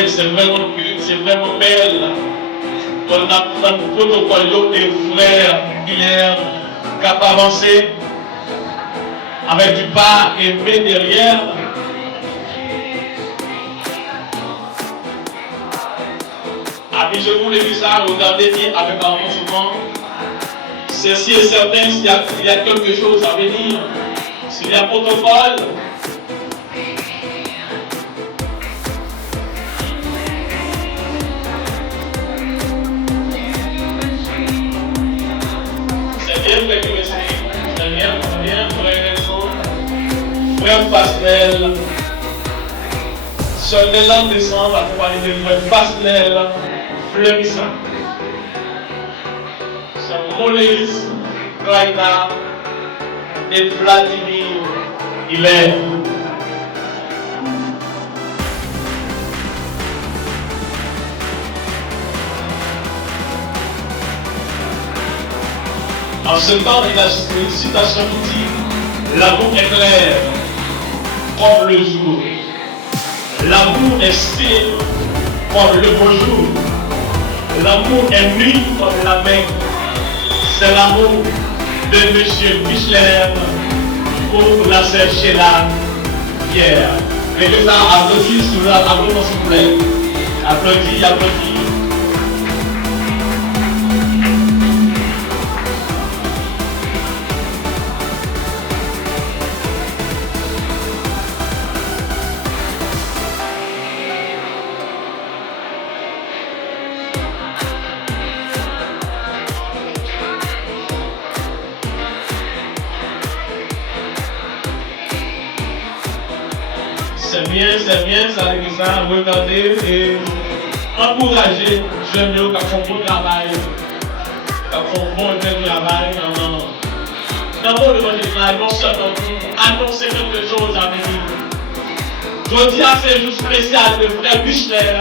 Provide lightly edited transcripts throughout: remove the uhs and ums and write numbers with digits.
ouais, c'est vraiment belle. On a un protocole des frères Guilherme qui a avancé avec du pas et B derrière. Amis, je vous l'ai dit ça, regardez bien avec avancement. C'est si et certain s'il y a quelque chose à venir. S'il y a un protocole, c'est bien fait que c'est bien, frère Pastel. Sur les langues décembre, accompagné de frère Pastel, fleurissant. C'est Moïse, Klaina et Vladimir, il est. En ce temps, il a une citation qui dit: l'amour est clair comme le jour. L'amour est sûr comme le beau jour. L'amour est nuit comme la main. C'est l'amour de M. Michel pour la sœur Sheila Pierre. Mais que ça applaudit sous la applaudissement, s'il vous plaît. Applaudis, applaudis. C'est bien, ça dit ça, regardez et encourager les jeunes qui font bon travail, qui font bon travail dans le monde de travail, non seulement annoncer quelque chose à venir. Je dis à ce jour spécial de frère Buchler,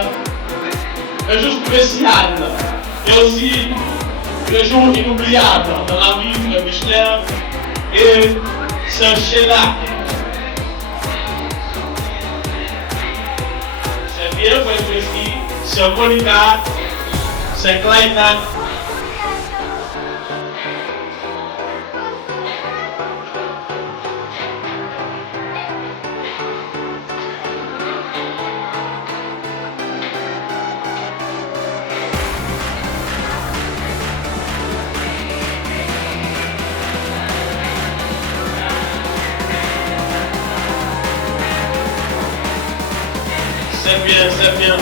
un jour spécial, et aussi le jour inoubliable dans la vie de frère Buchler et sœur Sheila. Bien, c'est Monica, c'est Klaina. C'est bien.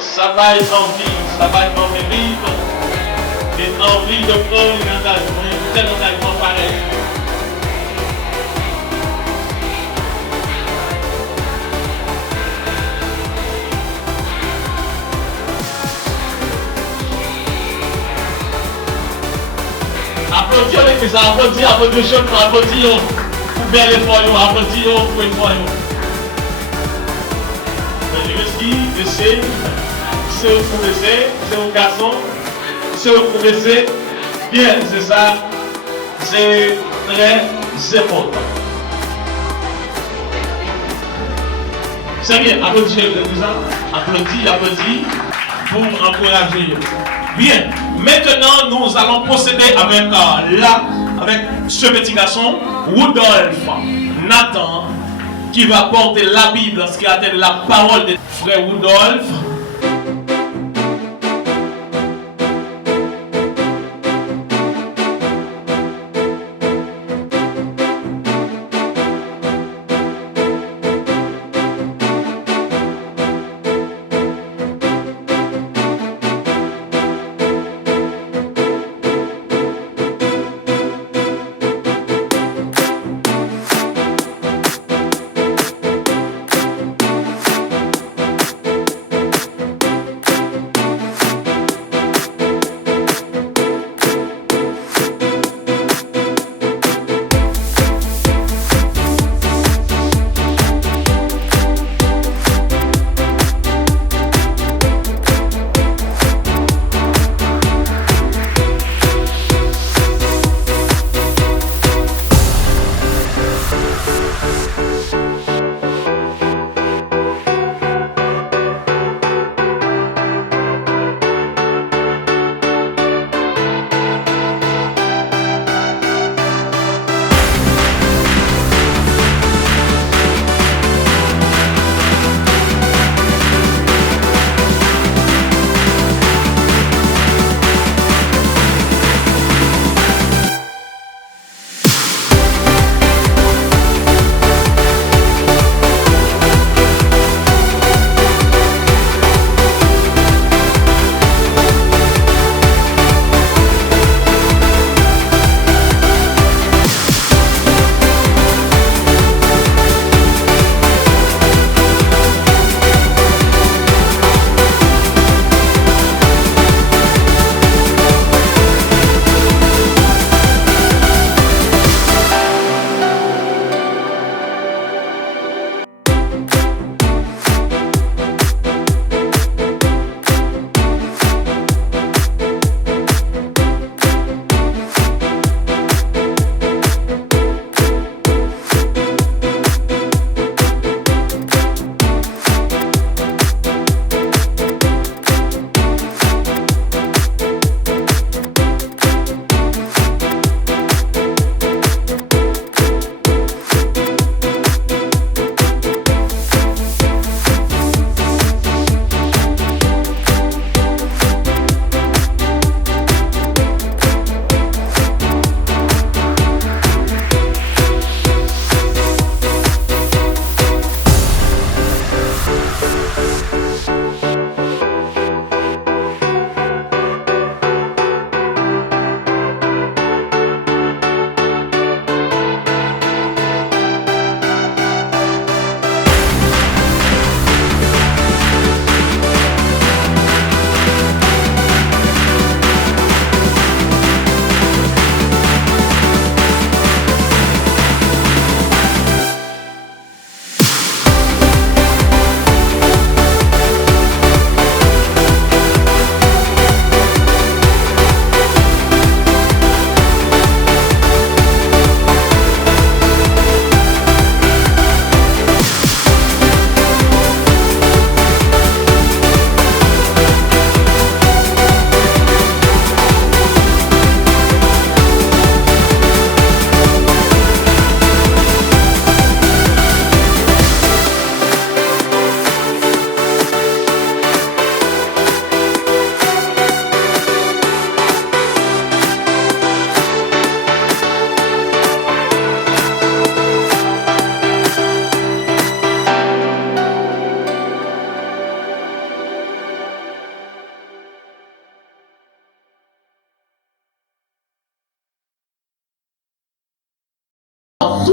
Ça va être envie de vivre, et envie de prendre un engagement, tel engagement pareil. Applaudis avec ça, applaudis jeunes, applaudis, ouvert les foyaux, applaudis, ouvrez les foyaux. C'est où progresser, c'est au garçon, c'est où progresser. Bien, c'est ça, c'est très important. C'est bien, applaudissez le président, applaudis pour encourager. Bien, maintenant nous allons procéder avec ce petit garçon, Rudolph Nathan, qui va porter la Bible, ce qui a été la parole de frère Rudolph.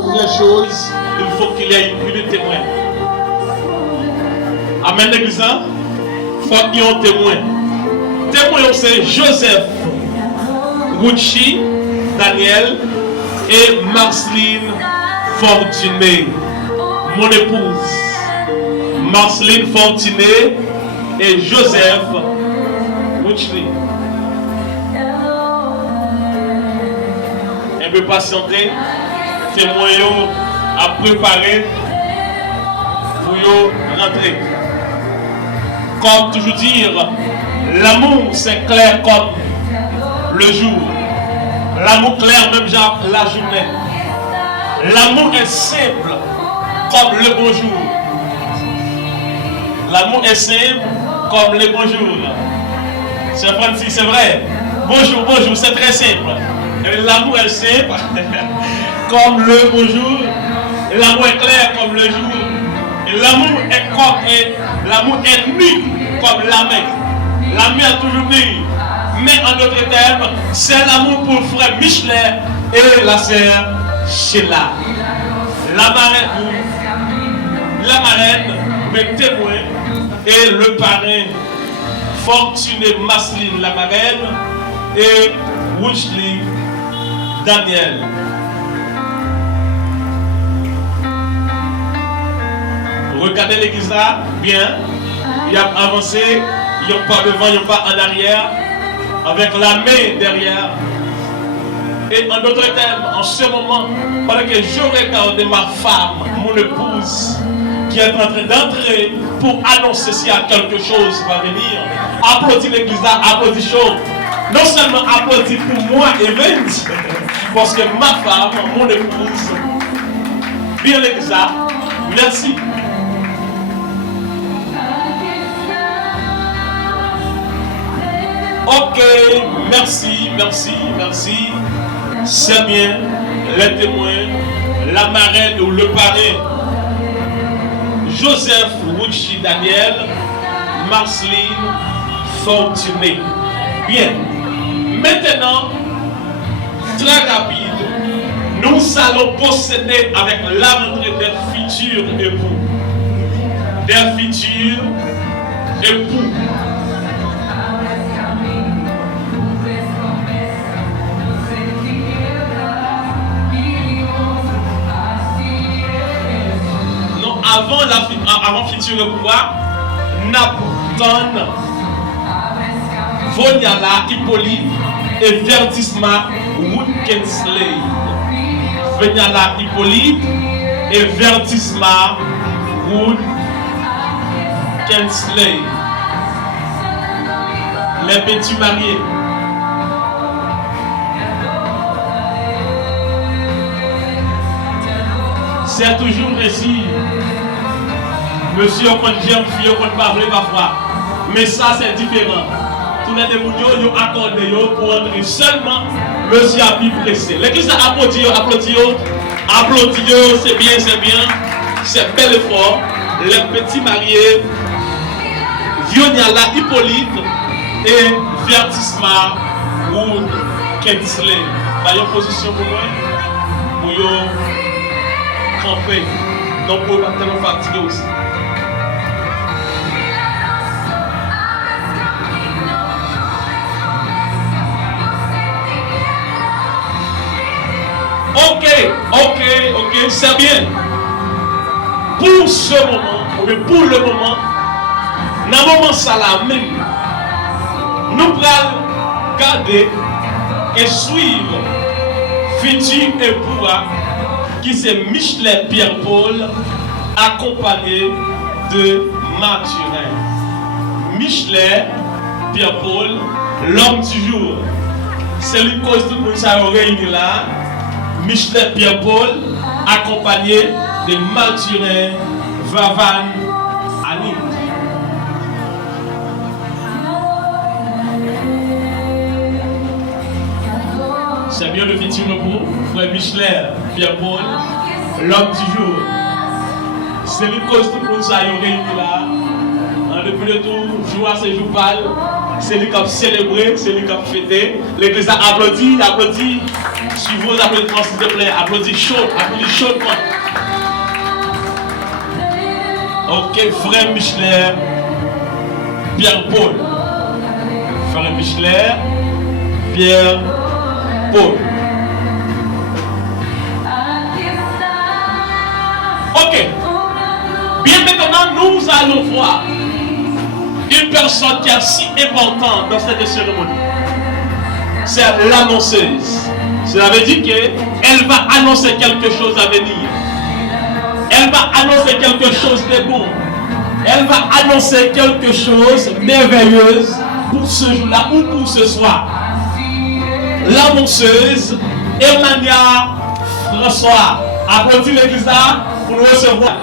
toutes les choses, il faut qu'il y ait plus de témoins. Amen, l'église. Il faut qu'il y ait un témoin. Témoin, c'est Joseph, Ruchi, Daniel et Marceline Fortuné, mon épouse. Marceline Fortuné et Joseph Ruchi. Elle peut patienter. Témoin à préparer pour rentrer. Comme toujours dire, l'amour c'est clair comme le jour. L'amour clair même genre la journée. L'amour est simple comme le bonjour. L'amour est simple comme le bonjour. C'est Francis, c'est vrai. Bonjour, bonjour, c'est très simple. L'amour est simple comme le bonjour. L'amour est clair comme le jour. L'amour est comme l'amour est nu comme la mer. La mer est toujours nue. Mais en d'autres termes, c'est l'amour pour le frère Michelet et la sœur Sheila. La marraine, le témoin et le parrain Fortuné Marceline, la marraine, et Wouchli Daniel. Regardez l'église là, bien. Il a avancé, il n'y a pas devant, il n'y a pas en arrière, avec la main derrière. Et en d'autres termes, en ce moment, pendant que je regarde ma femme, mon épouse, qui est en train d'entrer pour annoncer s'il y a quelque chose qui va venir, applaudis l'église là, applaudis chaud. Non seulement applaudis pour moi, Evans, parce que ma femme, mon épouse, bien l'église là, merci. Ok, merci, merci, merci. C'est bien, les témoins, la marraine ou le parrain, Joseph Ruchi Daniel, Marceline Fortuné. Bien. Maintenant, très rapide, nous allons procéder avec la rentrée des futurs époux. Des futurs époux. Avant futur pouvoir, Napton, Voniala, Hippolyte et Verdisma Woodkensley. Voniala, Hippolyte et Verdisma Woodkensley. Les petits mariés. C'est toujours réussi. Monsieur, on j'aime, fille, on pas vrai parfois. Mais ça, c'est différent. Tous les démonios, ils ont accordé pour entrer seulement. Monsieur a pu pressé. L'église a applaudi, applaudi, applaudi, c'est bien, c'est bel effort. Les petits mariés, Vioniala, Hippolyte et Verdisma ou Kensley. Bah, il y a une position pour moi, pour camper. Donc, pour ne pas tellement fatiguer aussi. Ok, c'est bien. Pour ce moment, mais pour le moment, dans le moment ça là même, nous allons garder et suivre futur époux qui c'est Michelet Pierre-Paul, accompagné de Mathurin. Michelet Pierre-Paul, l'homme du jour. C'est lui qui cause tout le monde ça réuni là. Michelet Pierre-Paul, accompagné de Mathurin Vavan Annie. C'est bien le futur pour frère Michelet Pierre-Paul, l'homme du jour. C'est lui qui cause tout le monde ça réuni là. Depuis le tout, jour à ce jour pâle, c'est lui qui a célébré, c'est lui qui a fêté. L'église a applaudi, applaudi. Suivez vos applaudissements s'il te plaît, applaudis chaudement. Ok, frère Micheler, Pierre-Paul. Frère Micheler, Pierre-Paul. Ok. Bien maintenant, nous allons voir une personne qui est si importante dans cette cérémonie. C'est l'annonceuse. Cela veut dire qu'elle va annoncer quelque chose à venir. Elle va annoncer quelque chose de bon. Elle va annoncer quelque chose de merveilleux pour ce jour-là ou pour ce soir. L'annonceuse Emmanuel François. Applaudis l'église là pour nous recevoir.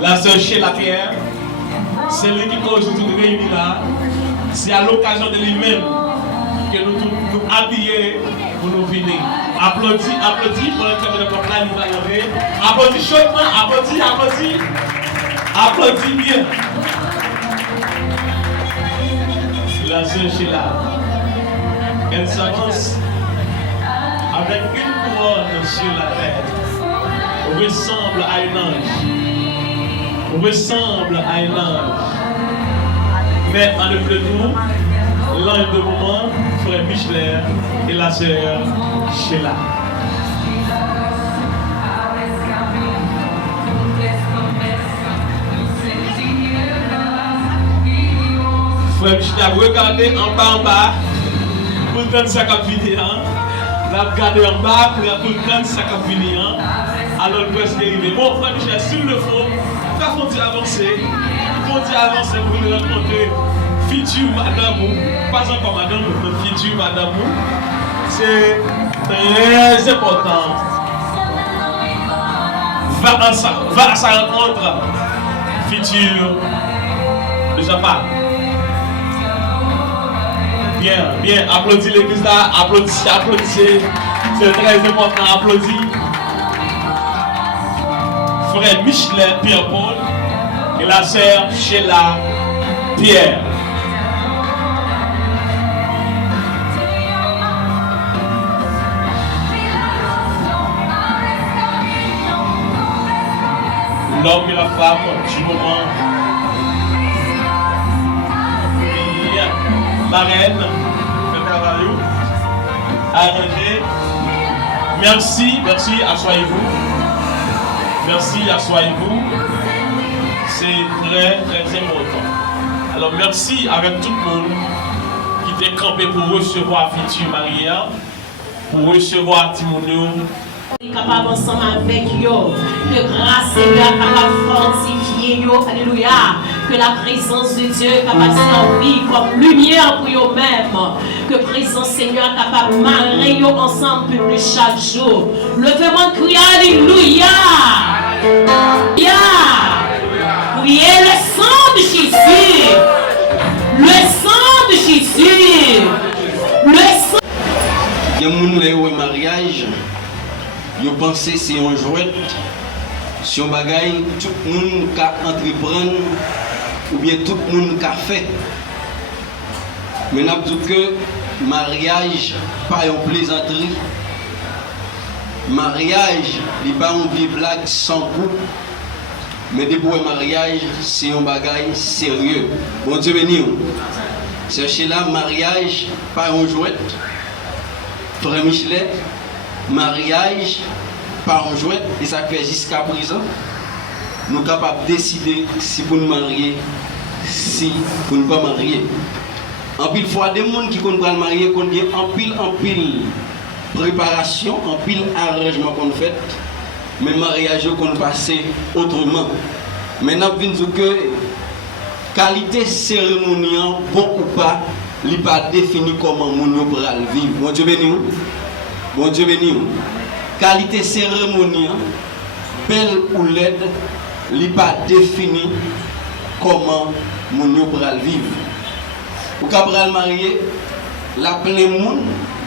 La sœur Sheila Pierre, c'est lui qui cause toute réunie là. C'est à l'occasion de lui-même que nous habillons pour nous venir. Applaudis pour le temps de la il va y aller. Applaudis chaudement, applaudis bien. La sœur Sheila, elle s'avance avec une couronne sur la tête. Ressemble à un ange. Ressemble à un ange. Mais en le plus nous, l'ange de moment, frère Micheler et la sœur Sheila. Frère Micheler, regardez en bas, pour le temps ça va finir. Regardez en bas, pour le temps ça va finir. Alors le presque arrivé. Bon, frère Micheler, s'il le faut, il faut avancer. Il faut avancer pour nous rencontrer. Future madame, pas encore madame, mais future madame, c'est très important. Va à sa rencontre, future de sa part. Bien, applaudis l'église là, applaudissez, c'est très important, applaudis. Frère Micheler Pierre-Paul et la sœur Sheila Pierre. L'homme et la femme du moment. Bien. La reine, le travail arrangé. Merci, asseyez-vous. Merci, asseyez-vous. C'est très, très important. Alors, merci avec tout le monde qui était campé pour recevoir futur marié, pour recevoir Timonéo. Capable ensemble avec yo, que grâce Seigneur capable fortifier yo, alléluia, que la présence de Dieu capable servir comme lumière pour yo même, que présence Seigneur capable marrer yo ensemble plus chaque jour. Levez-moi crier alléluia, alléluia, priez le sang de Jésus, le sang de Jésus, le sang. Il y a un mariage. Yo pensez c'est un jouet, si on bagaille, tout le monde peut entreprendre ou bien tout le monde peut faire. Mais nous disons que mariage pas une plaisanterie. Mariage n'est pas une vie blague sans goût. Mais pour un mariage, c'est un bagaille sérieux. Bon Dieu béni. Cherchez là, mariage pas un jouet. Frère Micheler. Mariage par un jouet et ça fait jusqu'à présent nous sommes capables de décider si pour nous marier, si pour ne pas marier. En pile fois des gens qui vont marier qu'on dit en pile préparation, en pile arrangement qu'on fait, mais mariage qu'on passe autrement. Maintenant nous disons que qualité cérémoniale bon ou pas, il n'est pas défini comment nous pourrons vivre. Bon Dieu béni. Bon Dieu béni. Qualité cérémoniale, belle ou laide, il n'est pas défini comment nous pourrons vivre. Pour qu'on marier, la plein monde,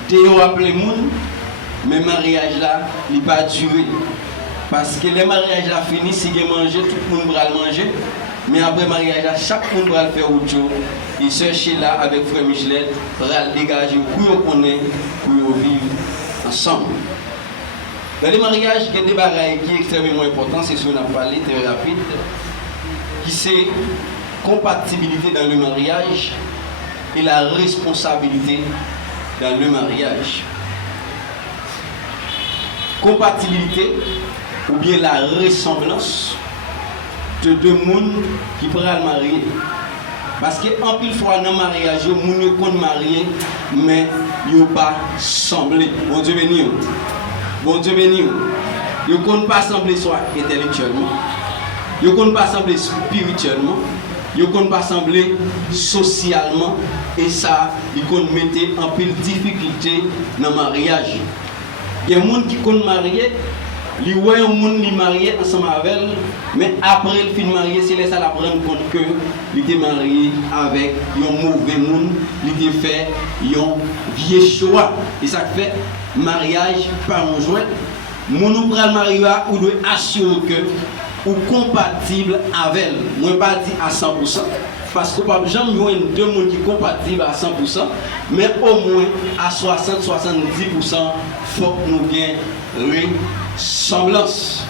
Théo a plein monde, mais le mariage là, il n'est pas duré. Parce que le mariage là fini, si vous mangez, tout le monde pourra le manger. Mais après le mariage, chaque monde va le faire autre chose. Et sœur Sheila avec frère Michelet va le dégager pour qu'on ait, pour vivre ensemble. Dans les mariages, il y a des bagages qui sont extrêmement importants, c'est ce qu'on a parlé très rapide, qui c'est compatibilité dans le mariage et la responsabilité dans le mariage. Compatibilité ou bien la ressemblance de deux mondes qui pourraient le marier. Parce qu'en pile fois dans le mariage, les gens sont mariés, mais ils ne sont pas semblés. Bon Dieu béni. Bon Dieu béni. Ils ne sont pas semblés soit intellectuellement, ils ne sont pas semblés spirituellement, ils ne sont pas semblés socialement. Et ça, ils mettent en pile difficulté dans le mariage. Il y a des gens qui sont mariés. Li wè un moun li marié ensemble avec elle, mais après le fin marié, c'est là ça la prendre compte que il était marié avec un mauvais monde, il était fait un vieux choix. Et ça fait mariage par un joint. Moun ou pral marié ou doit assurer que ou compatible avec elle. Moi pas dit à 100%. Parce que pas jamais joindre deux monde qui compatibles à 100%, mais au moins à 60-70%, faut que nous ayons ressemblance.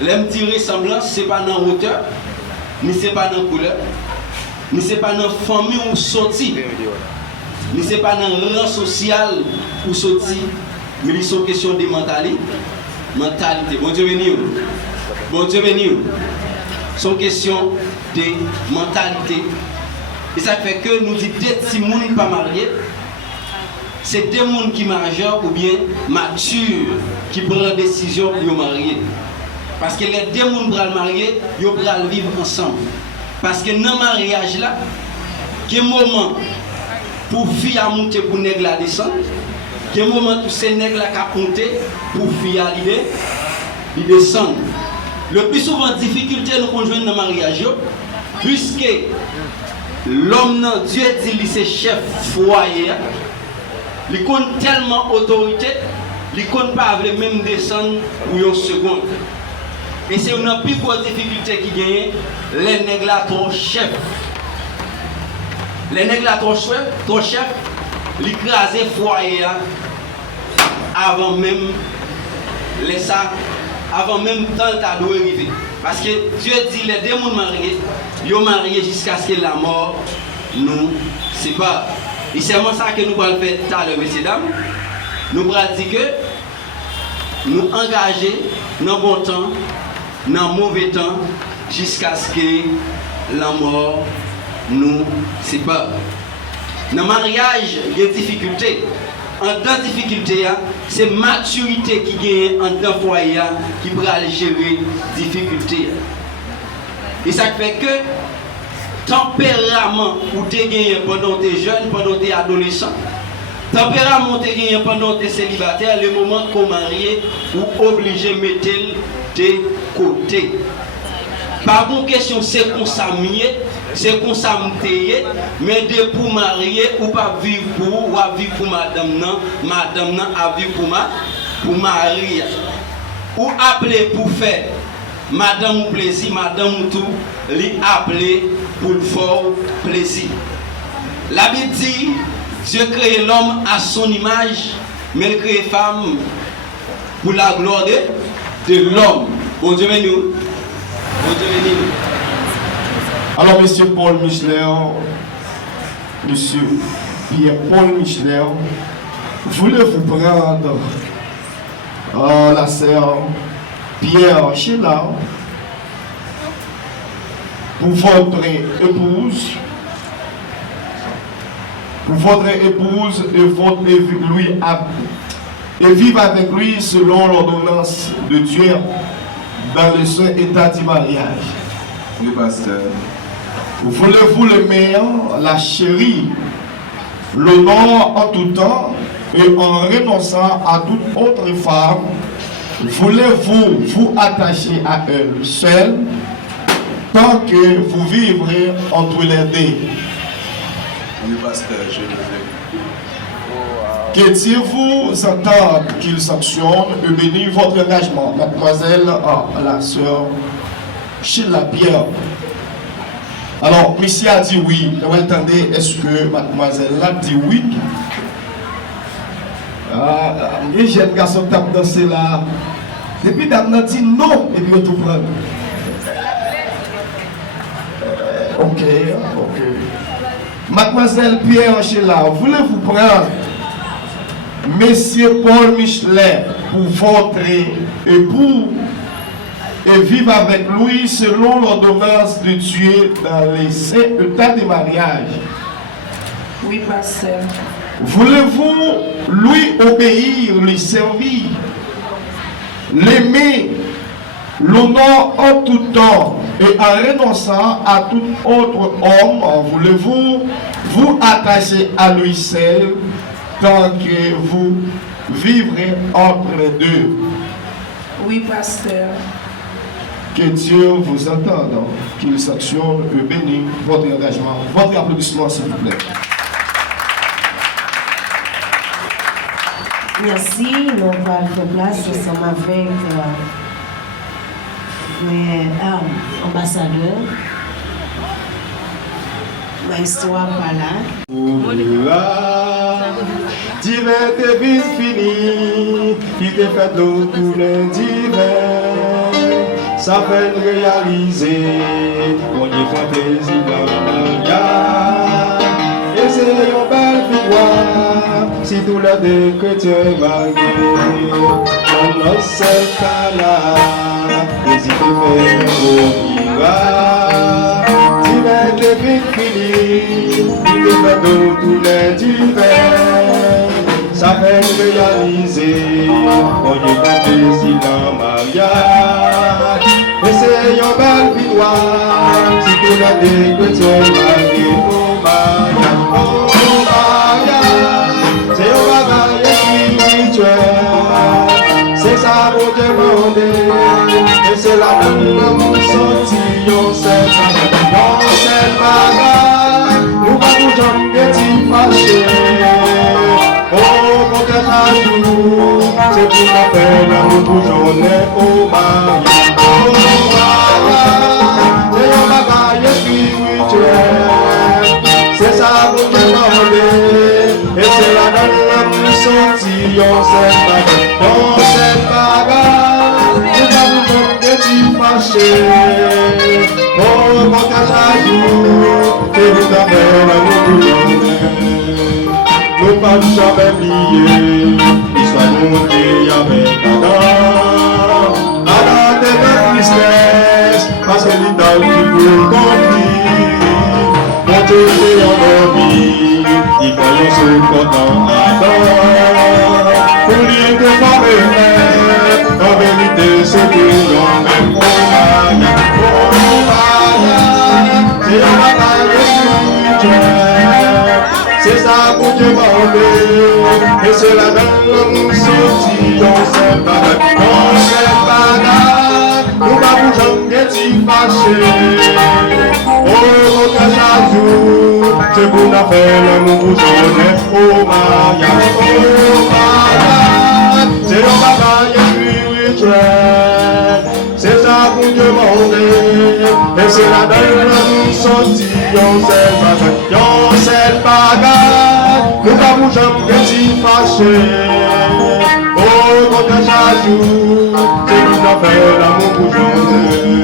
L'aime dire ressemblance, ce n'est pas dans la hauteur, ni ce n'est pas dans la couleur, ni ce n'est pas dans la famille ou sorti, ni ce n'est pas dans le rang social ou sorti, mais c'est une question de mentalité. Bon Dieu béni. Bon Dieu béni. C'est une question de mentalité. Et ça fait que nous disons que si nous ne sommes pas mariés, c'est deux personnes qui sont majeurs ou bien matures qui prennent la décision pour se marier. Parce que les deux personnes qui sont mariés, ils vont vivre ensemble. Parce que dans le mariage, là, il y a un moment pour fille à monter pour nègre à descendre, il y a un moment pour ces nègres à monter pour fille à descendre. Le plus souvent, difficulté nous conjoindre dans le mariage, puisque l'homme, Dieu dit, c'est chef foyer. Il compte tellement autorité, il ne compte pas avec même descendre pour une seconde. Et c'est une plus grosse difficulté qui gagne, les nègres trop chef. Les nègres trop chef, ils crasent foyer avant même les sacs, avant même temps de arriver. Parce que Dieu dit les deux personnes mariés, ils sont mariés jusqu'à ce que la mort nous sépare. Et c'est vraiment ça que nous allons faire tout à l'heure, messieurs, dames. Nous allons dire que nous engager dans le bon temps, dans le mauvais temps, jusqu'à ce que la mort nous sépare. Dans le mariage, il y a des difficultés. En tant que difficulté, c'est la maturité qui gagne en tant que foyer qui peut gérer les difficultés. Et ça fait que tempérament où tu es gagné pendant tes jeunes, pendant tes adolescents, tempérament où tu es gagné pendant tes célibataires, le moment qu'on marie ou obligé de mettre de côté. Par contre, question c'est qu'on s'amie, c'est qu'on s'amie, mais de pour marier ou pas vivre pour, ou à vivre pour madame non à vivre pour marier. Ou appeler pour faire madame ou plaisir, madame ou tout, lui appeler pour le fort plaisir. La Bible dit, Dieu crée l'homme à son image, mais il crée femme pour la gloire de l'homme. Bon Dieu béni. Bon Dieu béni. Alors, monsieur Paul Micheler, monsieur Pierre-Paul Micheler, voulez-vous prendre la sœur Pierre Sheila pour votre épouse, et vivre avec lui selon l'ordonnance de Dieu dans le saint état du mariage. Oui, pasteur. Voulez-vous le meilleur, la chérie, l'honneur en tout temps et en renonçant à toute autre femme, voulez-vous vous attacher à elle seule tant que vous vivrez entre les deux? Oui, pasteur, je le fais. Que Dieu vous entende, qu'il sanctionne et bénisse votre engagement, mademoiselle, la sœur Sheila Pierre. Alors, monsieur a dit oui. Vous entendez, est-ce que mademoiselle a dit oui? Les jeunes garçons tapent danser là. Depuis dame a dit non, et puis on tout prend. Ok. Mademoiselle Pierre Angela, voulez-vous prendre Monsieur Paul Michelet pour votre époux et vivre avec lui selon l'ordonnance de Dieu dans les saints états de mariage? Oui, pasteur. Voulez-vous lui obéir, lui servir, l'aimer, l'honneur en tout temps et en renonçant à tout autre homme? Voulez-vous vous attacher à lui seul tant que vous vivrez entre deux? Oui, pasteur. Que Dieu vous entende, qu'il sanctionne et bénisse votre engagement. Votre applaudissement, s'il vous plaît. Merci, nous allons faire place ensemble avec l'ambassadeur. Maestro Pala. Divin t'es vite fini, qui t'est fait l'eau tout le divin. Ça fait réaliser, on y fantaisie dans le mariage. Et c'est une belle victoire, si tout le des chrétiens mariés. On a ce cas-là, n'hésitez pas au miracle. Divin t'es vite fini, qui t'est fait l'eau tout le divin. Ça fait réaliser, on y fantaisie dans le mariage. Et c'est une belle victoire, si tout le des chrétiens mariés. Oh mariage, c'est un bagage spirituel. C'est ça pour demander, et c'est la même nous sentions cette bagage. Nous pas pour jamais t'y fâcher. Oh mon cœur à jour, c'est pour la peine, nous pour journée au mariage. Oh mariage, c'est un bagage spirituel. C'est ça pour demander, et c'est la même nous sentions cette bagage. Dans cette bagage, nous pas pour jamais t'y fâcher. Oh mon cœur à jour, c'est pour la peine, nous pour journée. Nous pas jamais oublier, l'histoire montée avec Adam. Adam de la tristesse, parce que l'idole qui peut compris. Monter endormi, il voyait ce content Adam. Pour lui de femme et en vérité c'est que l'on même au mariage, c'est un mariage spirituel. C'est ça pour demander, et c'est la même sortie dans cette bagarre. Dans cette bagarre, nous pas pour jamais t'y fâcher. Oh, mon cœur à jour, c'est pour la faire l'amour pour journée au mariage. Oh, mariage, c'est le mariage spirituel. C'est ça pour demander, et c'est la même sortie dans cette bagarre. Dans cette bagarre, nous pas pour jamais t'y fâcher. Oh, mon cœur à jour, c'est pour la faire l'amour pour journée.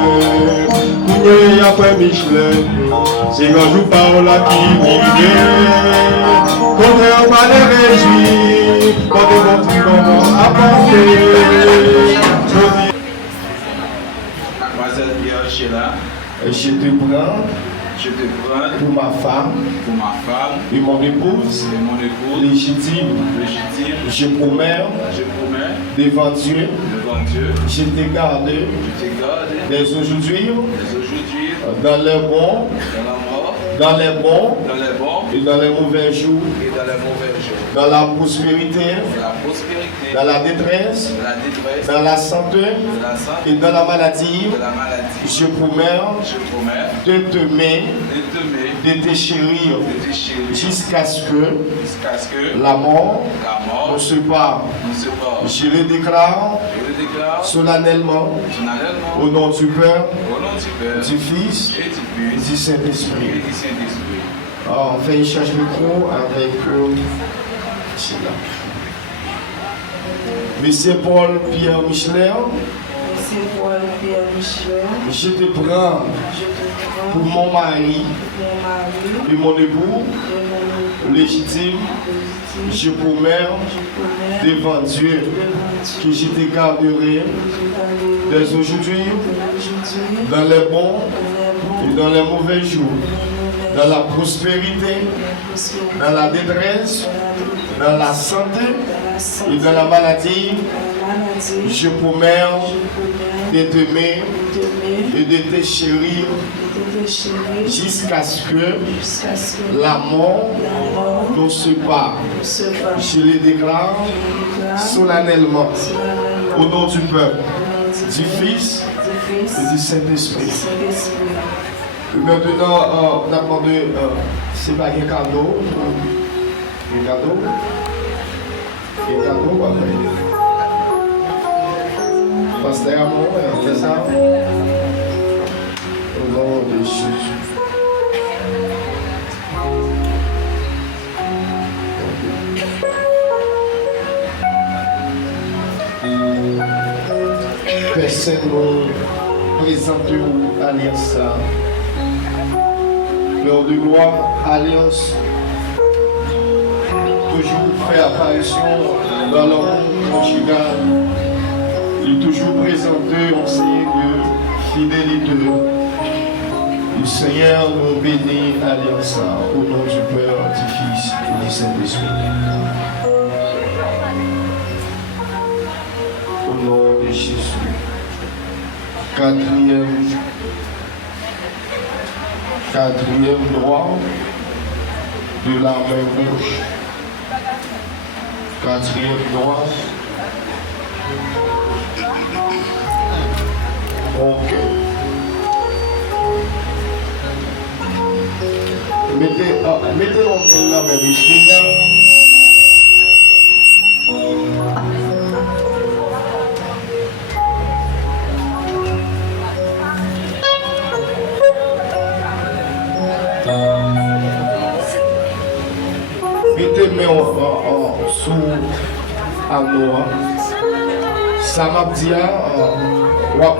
Kounye après Michelet, c'est un jour par là qui vivait. Quand on va les réjouir, quand on va tout comment apporter. Mademoiselle Pierre Sheila, Je te prends pour ma femme et mon épouse légitime. Je promets devant Dieu, je te garde dès aujourd'hui dans les bons et dans les mauvais jours, et dans les mauvais jours, dans la prospérité, la prospérité, dans la détresse, la détresse, dans la santé de la santé, et dans la maladie. de la maladie. Je promets Je promets de t'aimer, de t'aimer, de te chérir de te chérir, jusqu'à ce que jusqu'à ce que la mort la mort ne se part. nous sépare. Je le déclare Je le déclare solennellement solennellement au nom du Père, au nom du Père du Fils et du et Fils du et Saint-Esprit. du Saint-Esprit. On fait échange micro avec Sheila. Monsieur Paul Pierre Michelet, Monsieur Paul Pierre Michel, je te prends je te pour prends mon mari mon mari et mon époux et mon époux légitime. légitime. Je promets Je promets devant Dieu devant Dieu que je te garderai que dès aujourd'hui aujourd'hui, dans les bons dans les et bons dans les mauvais jours, et dans la prospérité, dans la détresse, dans la santé et dans la maladie. Je promets de t'aimer et de te chérir jusqu'à ce que la mort nous sépare. Je le déclare solennellement au nom du peuple, du Fils et du Saint-Esprit. Et maintenant, on a demandé, c'est pas un cadeau, un cadeau, après. Pasteur Amour, c'est ça? Au nom de Jésus. Personne nous présente l'Alliance. L'heure de gloire, Alliance, toujours fait apparition dans le monde conjugal. Il est toujours présenté en signe de fidélité. Le Seigneur nous bénit Alliance au nom du Père, du Fils et du Saint-Esprit. Au nom de Jésus. Quatrième droit de la main gauche. Quatrième droit. Ok. Mettez l'ombre là, mes mettez mes sous à nous. Ça m'a dit,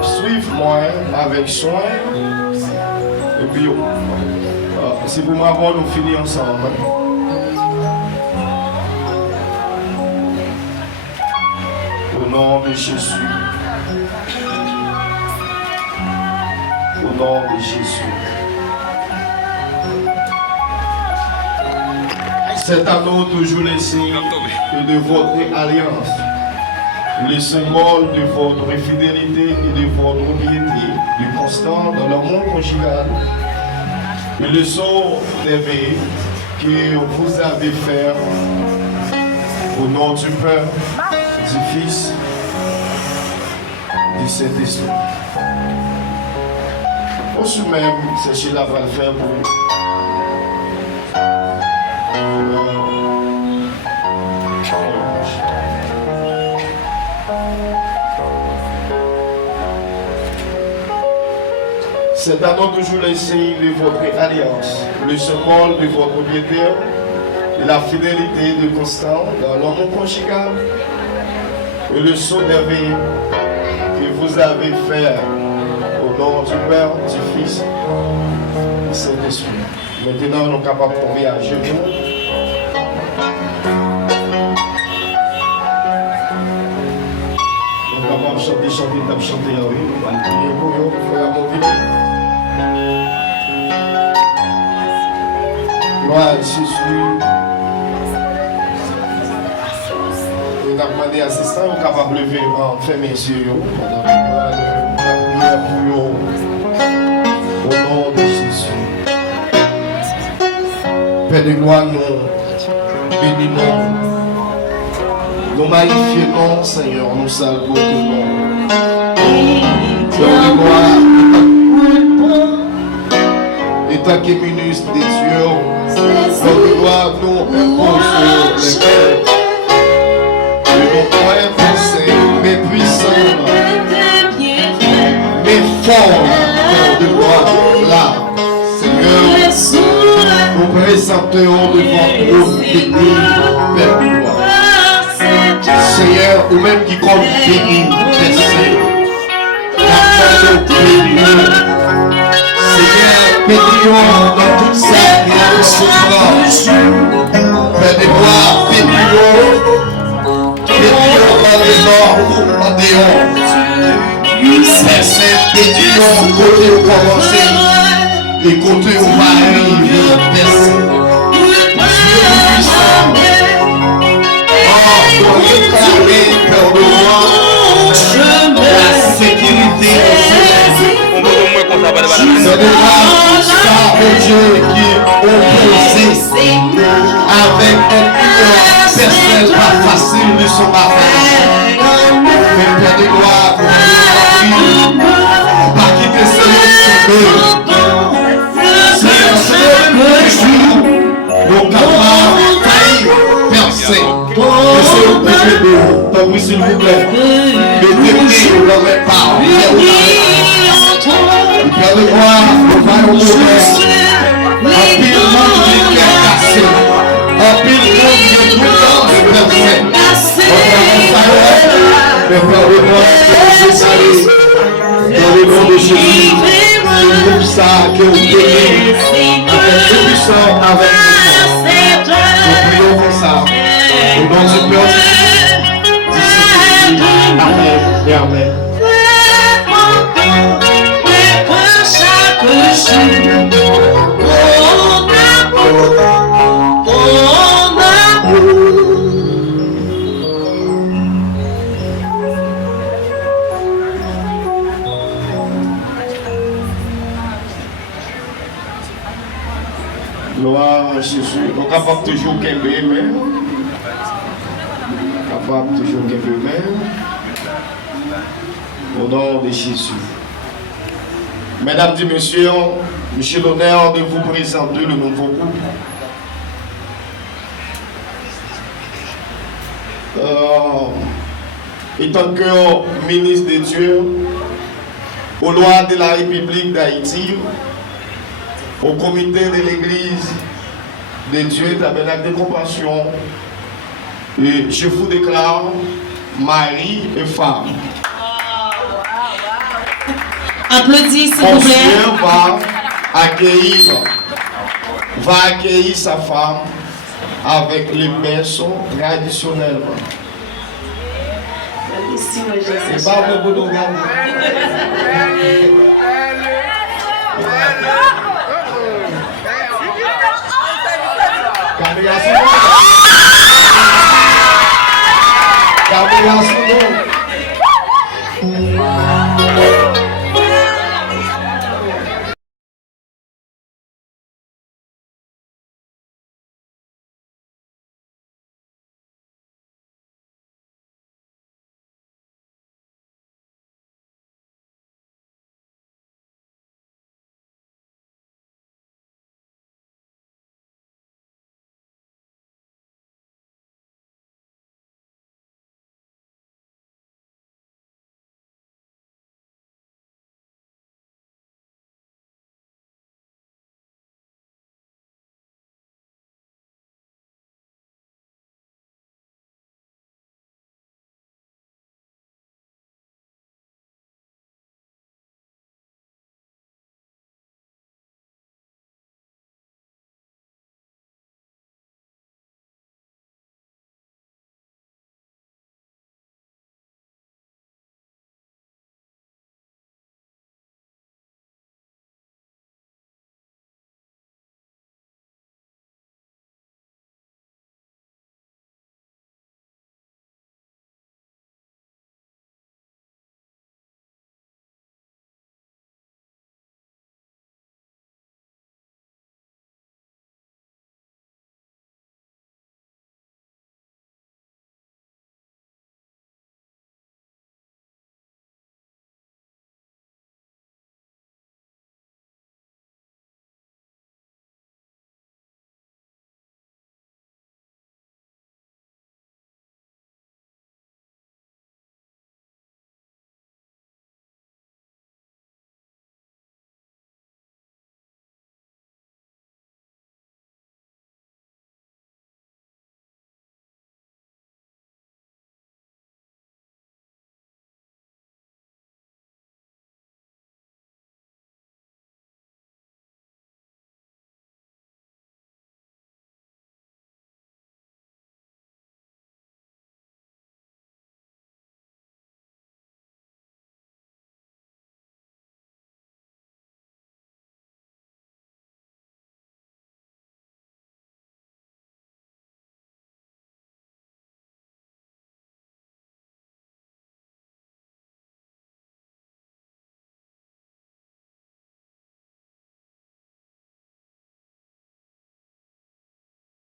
suivre moi avec soin. Et puis, si vous m'avez, nous finissons ensemble. Au nom de Jésus. Au nom de Jésus. C'est à nous toujours les signes de votre alliance, le symbole de votre fidélité et de votre piété, du constant dans le monde conjugal, et le sort des veilles que vous avez fait au nom du Père, du Fils, du Saint-Esprit. Aussi même, c'est chez la va le faire pour vous. C'est à nous toujours le signe de votre alliance, le symbole de votre piété et la fidélité de constant dans l'homme conjugal et le saut des veilles que vous avez fait au nom du Père, du Fils et du Saint-Esprit. Maintenant, nous sommes capables de tomber à genoux. Nous sommes capables de chanter, Gloire à Jésus. Nous avons demandé à l'assistant, nous sommes capables de lever, fermer les yeux. Au nom de Jésus. Père de gloire, nous bénissons. Nous magnifions, Seigneur, nous saluons ton nom. Père de gloire, étant que ministre des dieux, Père de gloire, nous imposons les cœurs. De nos points pensés, mais puissants, mais forts, Père de gloire, là, Seigneur, nous présentons devant nous bénis, Père de gloire. Seigneur, ou même qui compte béni, merci. La de béni. Seigneur, bénis-nous dans toute cette souffrance. Père de gloire, bénis-nous. Bénis-nous en dehors. Père Saint, bénis-nous côté où commencer et côté où va arriver. Merci. Réclamer, Père de gloire, la sécurité. C'est de ça, oh Dieu, qui est opposé avec un personnel pas facile de son matin. Mais Père de gloire, pas quitter ce nous capables de percer. Donc oui, s'il vous plaît, mettez-vous dans les pas. Père de gloire, nous allons nous faire. Un pile monde qui est cassé. Un pile monde qui est tout le temps de percer. Mais Père de gloire, je salue dans le nom de Jésus. Je trouve ça que vous bénissez avec tout puissant, avec nous. Nous prions pour ça. Au nom du Père, Amen et Amen. Gloire à Jésus. On est capable toujours qu'un bébé. Capable toujours qu'un bébé. Au nom de Jésus. Mesdames et messieurs, j'ai l'honneur de vous présenter le nouveau groupe. Étant que ministre de Dieu, aux lois de la République d'Haïti, au comité de l'Église de Dieu, Tabernacle de Compassion, et je vous déclare mari et femme. Applaudissez, s'il vous plaît. Monsieur va accueillir sa femme avec les berceaux traditionnels. C'est pas beaucoup de gars. Caméra,